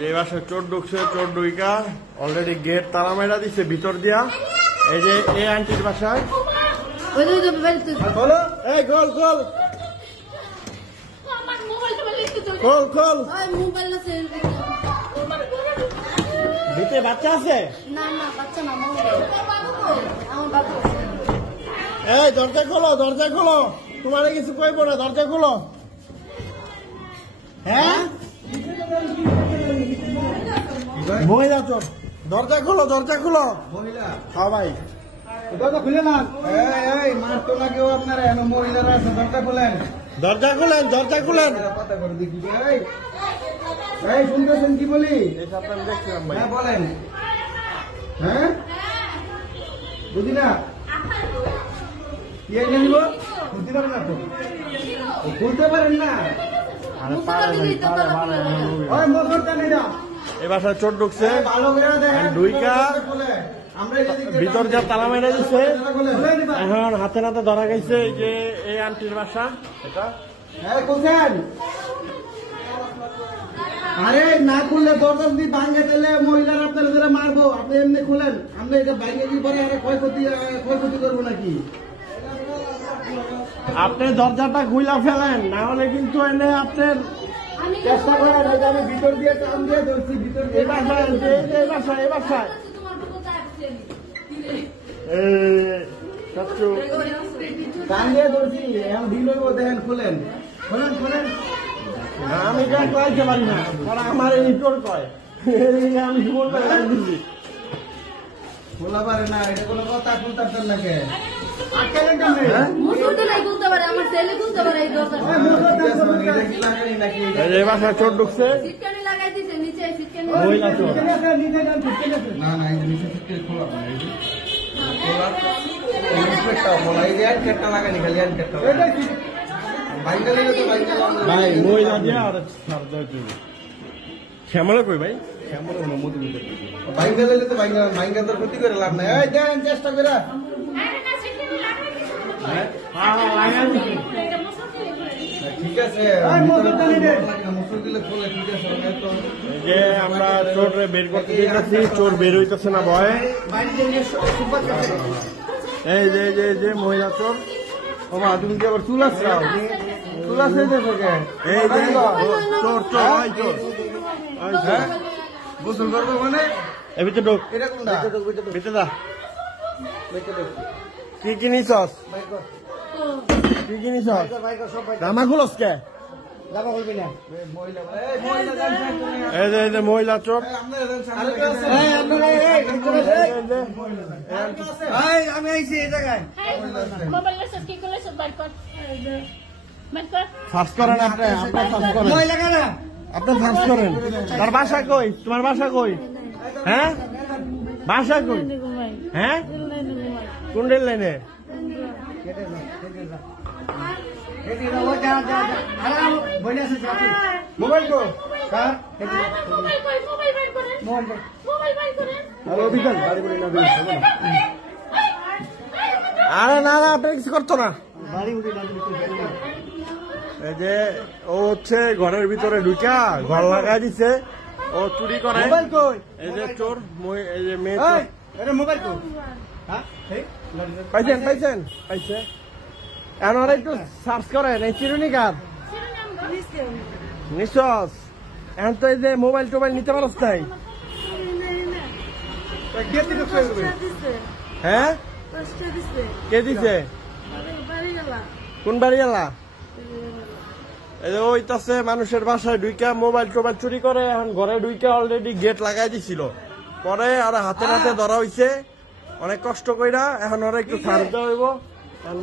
যে বাসায় চোর ঢুকছে, চোর ঢুইকা অলরেডি গেট তালা মেরা দিচ্ছে ভিতর দিয়া। এই যে এই আন্টির বাসায় ভিতরে বাচ্চা আছে। এই দরজা খোলো, দরজা খোলো, তোমার কিছু কইব না, দরজা খোলো। হ্যাঁ মহিলা চোর, দরজা খোলো, দরজা খোলো। হ্যাঁ ভাই দরজা খুলে না, মার তো না কেউ আপনারা মহিলারা আছে, দরজা খুলেন, দরজা খুলেন, দরজা খুলেন। কথা করে দেখি শুনতেছেন কি বলি? দেখছিলাম ভাই, হ্যাঁ বলেন। হ্যাঁ বুঝি না কি এনে নিব, বুঝতে পারেন না তো, খুলতে পারেন না। এ বাসায় চোর ঢুকছে, ঢুইকা ভিতর যা তালা মেরে দিচ্ছে। এখন হাতে নাতে ধরা গেছে যে এই আন্টির বাসা এটা। আরে না খুললে দরজা যদি ভাঙে তাহলে মহিলারা আপনারা মারবো, আপনি এমনি খুলেন। আমরা এটা ভাঙে দিয়ে পরে ক্ষয়ক্ষতি করবো নাকি? আপনি দরজাটা খুইলা ফেলেন, না হলে কিন্তু এনে আপনার চেষ্টা করেন। আমি ভিতর দিয়ে টান দিয়ে ধরছি, ভিতর দিয়ে টান দিয়ে ধরছি। এখন দিল দেখেন, খুলেন খুলেন খুলেন। আমি কয়েকতে পারি না, আমার এই চোর কয়, আমি কি বলতে দিচ্ছি খোলা পারে না, এটা কোনো কথা খুলতে নাকি? বাসায় চোর ঢুকছে, মহিলা চোর। না না, এই নিচে থেকে খোলা পারে, লাগানি খালি ভাই মহিলা দিয়ে আর শ্যামলা কই ভাই, ক্ষতি করে লাভ নাই। চেষ্টা করে ঠিক আছে, যে আমরা চোর বের করতে দিতেছি, চোর বের হইতেছে না ভয়ে। এই যে যে যে মহিলা চোর, ও মা তুমি কি আবার চুল আসছাও? চুল আসছে এই যে চোর চোর ওই চোর, হ্যাঁ গোসল করবো মানে এ ভিতরে ঢোক, ভিতরে দা। কি কিনিছস, কি কিনিছস? জামা খুলস কে? এই যে মহিলা চোর, আমি আইছি এই জায়গায়। সার্চ করেন, আপনি সার্চ করেন, আপনি সার্চ করেন। তার বাসা কই, তোমার বাসা কই? হ্যাঁ বাসা কই? হ্যাঁ কোন রেল লাইনে? মোবাইল কো আরে না না, আপনি কিছু করতো না। এই যে ও হচ্ছে ঘরের ভিতরে ঢুকা ঘর লাগাই দিছে, ও চুরি করে। এই যে চোর, এই যে মেয়ে মোবাইল কো পাইছেন, পাইছেন, পাইছে। এখন ওরা একটু সার্চ করেন, এই চিরুনি কার নিশ্চস। এখন তো এই যে মোবাইল টোবাইল নিতে পারস নাই। হ্যাঁ কে দিছে? কোন বাড়ি এলা? এই যে ওইটাছে মানুষের বাসায় ঢুইকা মোবাইল টোবাইল চুরি করে। এখন ঘরে ঢুইকা অলরেডি গেট লাগাই দিছিল, পরে আর হাতে নাতে ধরা হইছে অনেক কষ্ট কইরা। এখন ওরা একটু সার্চ দেওয়া হইব,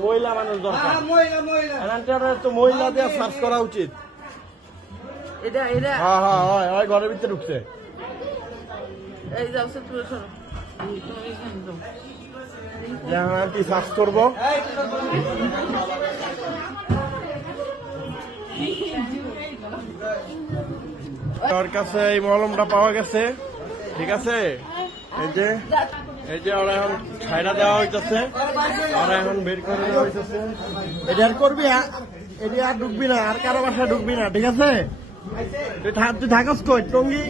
মহিলা মানুষ দরকার, তো মহিলা দিয়ে সার্চ করা উচিত। হ্যাঁ হ্যাঁ হয়, ঘরের ভিতরে ঢুকছে। কি সার্চ করবো? ওর কাছে এই মলমটা পাওয়া গেছে, ঠিক আছে। এই যে ওরা এখন ছাইরা দেওয়া হইতেছে, ওরা এখন বের করে দেওয়া হইতেছে। এটা আর করবি, এটা আর ঢুকবি না, আর কারো বাসায় ঢুকবি না, ঠিক আছে। তুই থাকস কই? টঙ্গি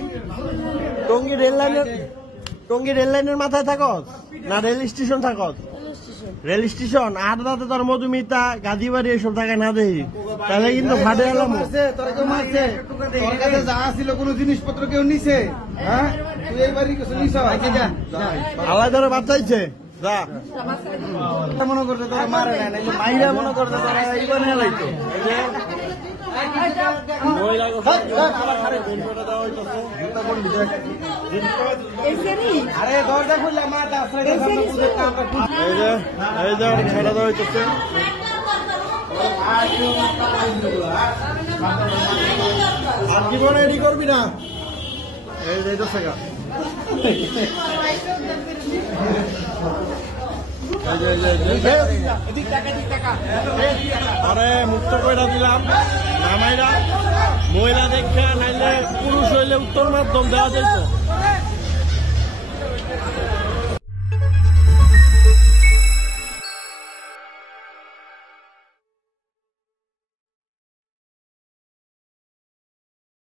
টঙ্গী রেল লাইনের মাথায় থাকস না রেল স্টেশন থাকস? রেল স্টেশন আর দাদা তোর মধুমিতা গাজীবাড়ি এসব থাকে না দেখি, তাহলে কিন্তু ফাটে এলাম। তোরা কেউ মারছে? তোর কাছে যা ছিল কোনো জিনিসপত্র কেউ নিছে? হ্যাঁ, তুই এইবারই কিছু নিছ? আল্লাহ ধরে বাঁচাইছে, যা। মনে করছে তোরা মারে না, নাইলে মাইরা মনে করছে তোরা এইবার নিয়ে লাইতো। আরে দরজা খুললে মা এই যে ছেড়ে দেওয়া হইতেছে। আর জীবনে রেডি করবি না, এই যাইতেছে গা। আরে মুক্ত কইরা দিলাম নামাইরা, মহিলা দেখা নাইলে পুরুষ হইলে উত্তর মাধ্যম দেওয়া যাইতো।